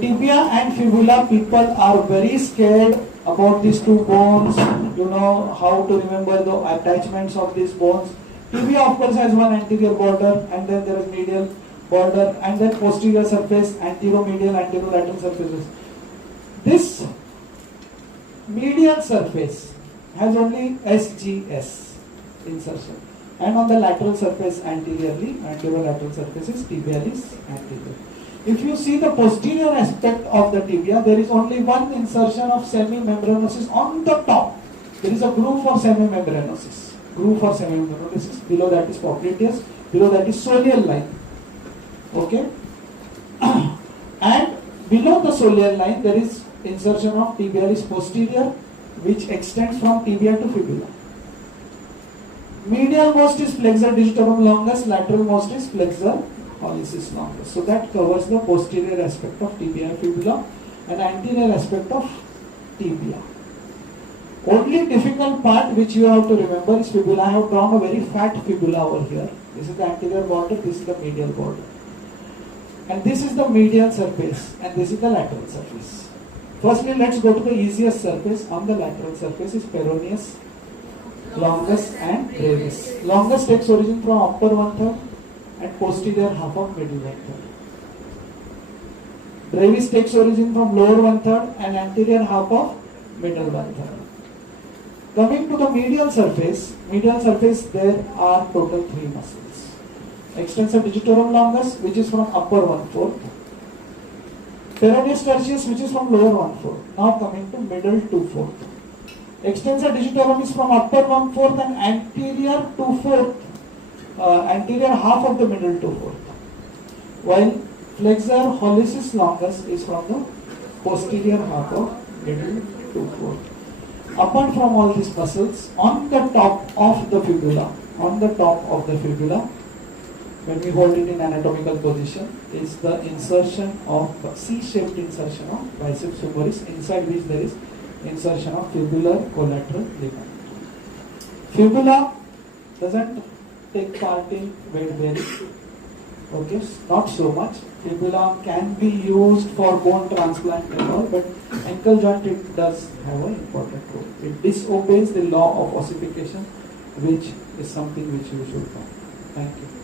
Tibia and fibula, people are very scared about these two bones, how to remember the attachments of these bones. Tibia of course has one anterior border, and then there is medial border, and then posterior surface, anteromedial, anterolateral surfaces. This medial surface has only SGS insertion, and on the lateral surface anteriorly, anterolateral surface is tibialis anterior. If you see the posterior aspect of the tibia, there is only one insertion of semimembranosus on the top. There is a groove for semimembranosus. Below that is popliteus, below that is soleal line. Okay? And below the soleal line, there is insertion of tibialis posterior, which extends from tibia to fibula. Medial most is flexor digitorum longus, lateral most is flexor pollicis longus. So that covers the posterior aspect of tibia and fibula and anterior aspect of tibia. Only difficult part which you have to remember is fibula. I have drawn a very fat fibula over here. This is the anterior border, this is the medial border. And this is the medial surface and this is the lateral surface. Firstly, let's go to the easiest surface. On the lateral surface is peroneus, longus and brevis. Longus takes origin from upper one-third and posterior half of middle one-third. Brevis takes origin from lower one-third and anterior half of middle one-third. Coming to the medial surface, there are total 3 muscles. Extensor digitorum longus, which is from upper 1/4. Peroneus tertius, which is from lower 1/4. Now coming to middle 2/4. Extensor digitorum is from upper 1/4 and anterior 2/4. Anterior half of the middle 2/4, while flexor pollicis longus is from the posterior half of middle 2/4. Apart from all these muscles, on the top of the fibula, when we hold it in anatomical position, is the insertion of C-shaped insertion of biceps femoris, inside which there is insertion of fibular collateral ligament. Fibula doesn't take part in weight bearing. Okay, not so much. Fibula can be used for bone transplant and all, but ankle joint it does have an important role. It disobeys the law of ossification, which is something which you should know. Thank you.